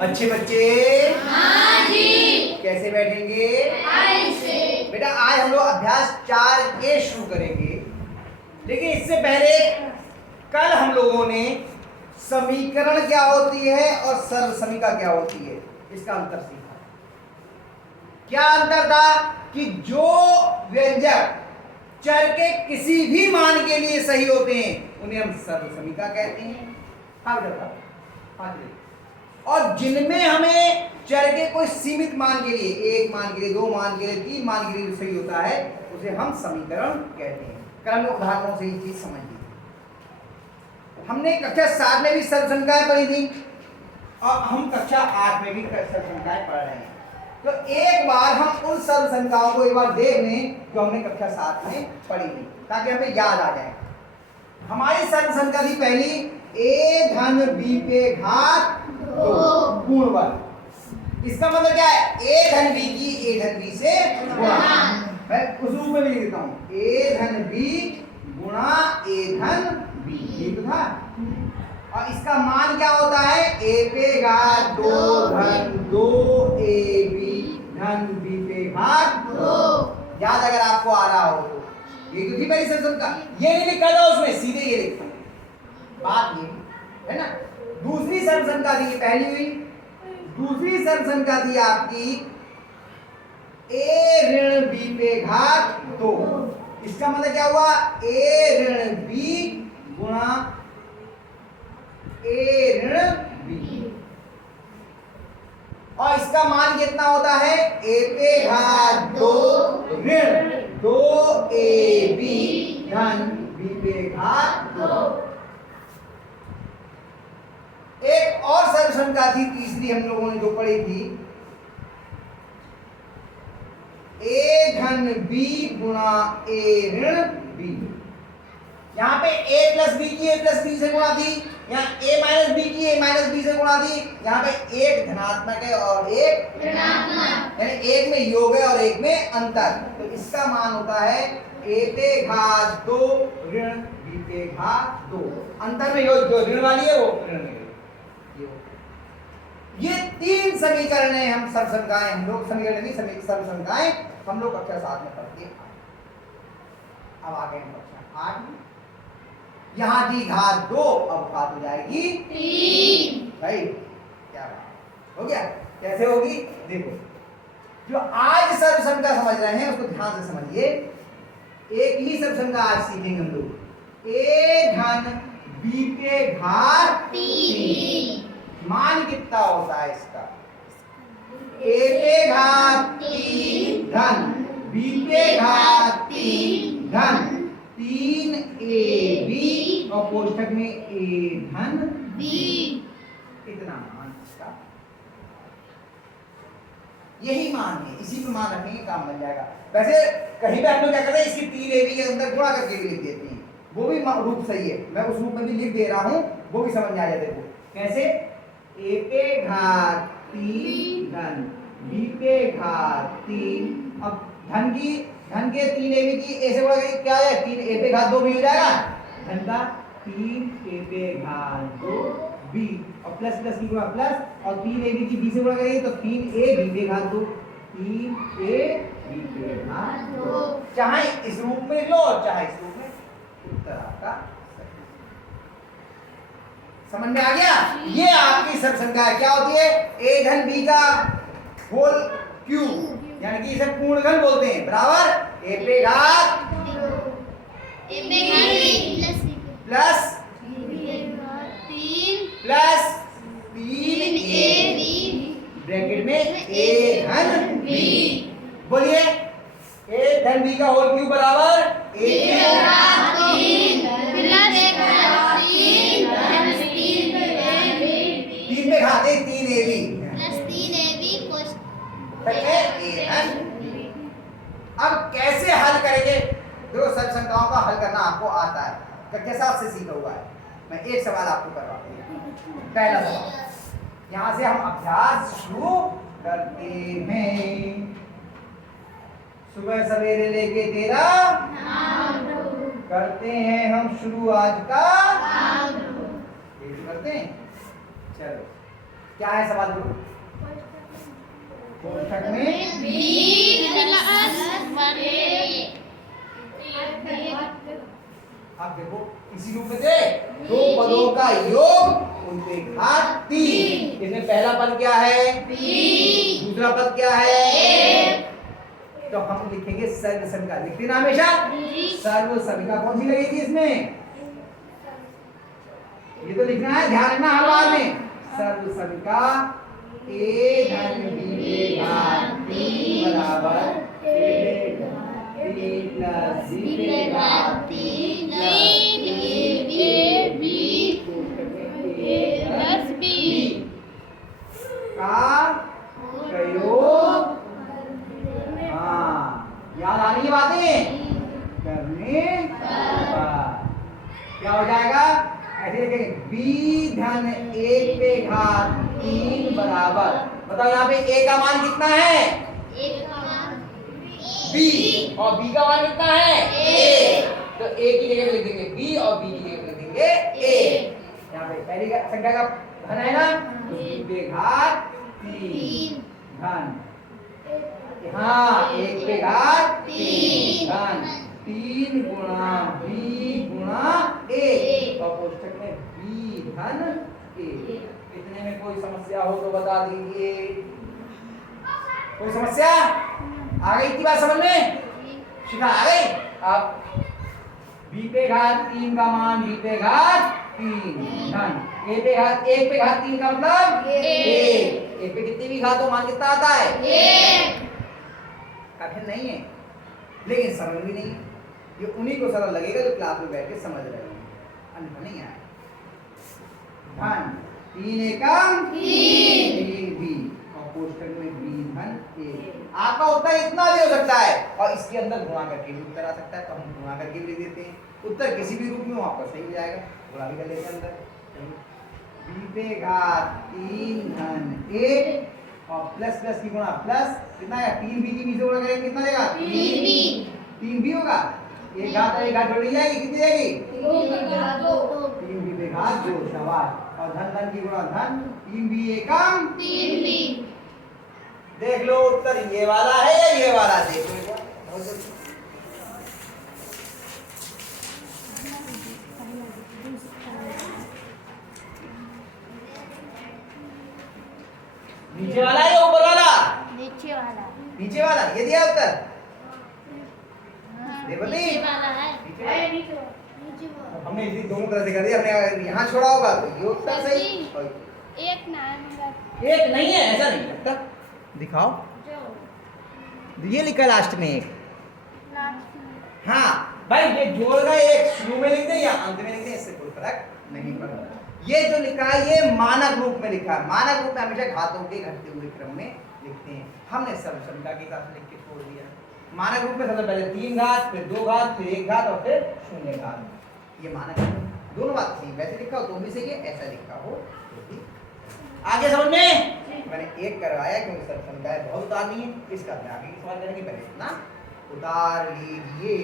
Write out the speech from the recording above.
अच्छे बच्चे हाँ जी। कैसे बैठेंगे? ऐसे। बेटा आज हम लोग अभ्यास 4A शुरू करेंगे, लेकिन इससे पहले कल हम लोगों ने समीकरण क्या होती है और सर्वसमीका क्या होती है इसका अंतर सीखा। क्या अंतर था कि जो व्यंजक चर के किसी भी मान के लिए सही होते हैं उन्हें हम सर्वसमीका कहते हैं। हाँ बेटा, हाँ जी। और जिनमें हमें चर के कोई सीमित मान के लिए, एक मान के लिए, दो मान के लिए, तीन मान के लिए सही होता है उसे हम समीकरण कहते हैं। कल हम उदाहरणों से ये चीज समझ ली। हमने कक्षा 7 में भी सर्वसमीकाएं पढ़ी थी और हम कक्षा 8 में भी सर्वसमीकाएं पढ़ रहे हैं। तो एक बार हम उन सर्वसमीकाओं को एक बार देख लें जो हमने कक्षा 7 में पढ़ी थी, ताकि हमें याद आ जाए। हमारी सर्वसमीका थी पहली, a धन b पे घात 2 गुण 1। इसका मतलब क्या है? a धन b की a धन b से गुणा। मैं उस रूप में भी लिख देता हूं, a धन b गुणा a धन b, ये तो था। और इसका मान क्या होता है? a पे घात 2 धन 2ab धन b पे घात 2। याद अगर आपको आ रहा हो तो ये तो थी पहली सर्वसमीका। ये नहीं लिखा था उसमें, सीधे ये लिखा। बात ये है ना। दूसरी सर्वसमीका थी, पहली हुई। दूसरी सर्वसमीका थी आपकी a ऋण b पे घात 2। इसका मतलब क्या हुआ? a ऋण b गुणा a ऋण b। और इसका मान कितना होता है? a पे घात 2 ऋण 2ab धन b पे घात 2। एक और सर्वसमीका थी तीसरी हम लोगों ने जो पढ़ी थी, a धन b गुणा a ऋण b। यहाँ पे a प्लस b की a प्लस b से गुणा थी, यहाँ a माइनस b की a माइनस b से गुणा थी। यहाँ पे एक धनात्मक है और एक ऋणात्मक, यानी एक में योग है और एक में अंतर। तो इसका मान होता है a पे घात 2 ऋण b पे घात 2। अंतर में योग, जो ऋण वाली है वो ऋण में। ये तीन समीकरण हम सर्वसमीकाएं, हम लोग समीकरण नहीं सर्वसमीकाएं हम लोग कक्षा 7 में पढ़ते हैं। अब आ गए कक्षा 8 में। यहाँ थी घात 2, अब घात हो जाएगी 3। भाई क्या बात हो गया? कैसे होगी? देखो, जो आज सर्वसमीका समझ रहे हैं उसको ध्यान से समझिए। एक ही सर्वसमीका आज सीखेंगे हम लोग, a धन b पे घात 3। मान कितना होता है इसका? a पे घात 3 धन b पे घात 3 धन 3ab और कोष्ठक में a धन b। इतना मान इसका, यही मान है। इसी पे मान रखेंगे, काम बन जाएगा। वैसे कहीं पे हम लोग क्या करते हैं, इसकी 3ab के अंदर गुणा करके भी लिख देते हैं, वो भी रूप सही है। मैं उस रूप में भी लिख दे रहा हूं, वो भी समझ में आ जाए। देखो कैसे, a पे घात 3 धन b पे घात 3। अब धन के 3ab की a से गुणा करेंगे, क्या है? 3a पे घात 2 भी हो जाएगा, धन का 3a पे घात 2 b और प्लस प्लस की गुणा प्लस, और 3ab की b से गुणा करेंगे तो 3a b पे घात 2, 3a b पे घात 2। चाहे इस रूप में लो चाहे इस रूप में, उत्तर आपका समझ में आ गया? ये आपकी सर्वसमीका क्या होती है? a धन b का होल क्यूब, यानी कि इसे पूर्ण घन बोलते हैं, बराबर a पे घात प्लस 3ab ब्रैकेट में a धन b। बोलिए, a धन b का होल क्यूब बराबर a पे घात 3 पे घाते 3ab अब कैसे हल करेंगे? दो सर्वसमीकाओं का हल करना आपको आता है, कक्षा 7 से सीखा हुआ है। मैं एक सवाल आपको करवाता हूं। पहला सवाल, यहां से हम अभ्यास शुरू करते हैं। सुबह सवेरे लेके तेरा करते हैं हम शुरू आज का, करते हैं। चलो क्या है सवाल बोलो? कोष्ठक में आप देखो इसी रूप में थे दो पदों का योग उनके घात 3। इसमें पहला पद क्या है? दूसरा पद क्या है? तो हम लिखेंगे सर्व समिका। लिखते ना हमेशा सर्व समिका कौन सी लगेगी इसमें? ये तो लिखना है, ध्यान रखना हर बार में। सर्व समिका ए धन बी के घात 3 बराबर ए घात 3 प्लस बी के घात 3 का प्रयोग। हाँ, याद आ रही है बातें करने पर क्या हो जाएगा? ऐसे लिखेंगे b धन 1 पे घात 3 बराबर, बताओ यहाँ पे a का मान कितना है? b और b का मान कितना है? a। तो a की जगह पे लिख देंगे b और b की जगह पे लिख देंगे a। यहाँ पे पहली संख्या का धन है ना, तो b पे घात 3 धन, हाँ 1 पे घात 3 धन 3 गुणा b गुणा a और कोष्ठक में b धन a। इतने में कोई समस्या हो तो बता दीजिए। कोई समस्या आ गई की बात समझ में? शिखा आ गई? अब b पे घात 3 का मान b पे घात 3 धन a पे घात 1 पे घात 3 का मतलब a पे कितनी भी घात हो मान कितना आता है? 1। कठिन नहीं है लेकिन सरल भी नहीं है। ये उन्हीं को सरल लगेगा जो क्लास में बैठ के समझ रहे हैं, अन्यथा नहीं आए। धन 3 एकम 3 भी और कोष्ठक में b धन 1। आपका उत्तर इतना भी हो सकता है और इसके अंदर गुणा करके भी उत्तर आ सकता है, तो हम गुणा करके भी लिख देते हैं। उत्तर किसी भी रूप में हो आपका सही हो जाएगा, गुणा भी कर लेते हैं अंदर। b पे घात 3 धन 1 और प्लस प्लस की गुणा प्लस कितना है? 3b की b से गुणा करेंगे कितना देगा? 3b होगा। एक घात और एक घात जोड़ी जाएगी, कितनी जाएगी? 3b पे घात 2 शाबाश। और धन धन की गुणा धन 3b एकम 3b। देख लो उत्तर ये वाला है या ये वाला? देखो एक बार बहुत जल्दी। नीचे वाला या ऊपर वाला? नीचे वाला। नीचे वाला ये दिया उत्तर। नीचे वाला है। हमने इसी दोनों तरह से कर दिया, हमने यहाँ छोड़ा होगा तो ये उत्तर सही। एक एक नहीं है, ऐसा नहीं लगता। दिखाओ, ये लिखा लास्ट में एक। हाँ भाई ये जोड़ का एक शुरू में लिख दे या अंत में लिख दे, इससे कोई फर्क नहीं पड़ता। ये जो लिखा है ये मानक रूप में लिखा है। मानक रूप में हमेशा घातों के घटते हुए क्रम में लिखते हैं, हमने सर्व समिका के हिसाब से लिख के छोड़ दिया। मानक रूप में सबसे पहले 3 घात, फिर 2 घात, फिर 1 घात और फिर 0 घात। ये मानक है। दोनों बात सही, वैसे लिखा हो तो भी सही है, ऐसा लिखा हो तो भी। आगे समझ में? मैंने एक करवाया क्योंकि सर्व समिकाएं बहुत उतारनी है, इसका आगे की सवाल करेंगे, पहले इतना उतार लीजिए।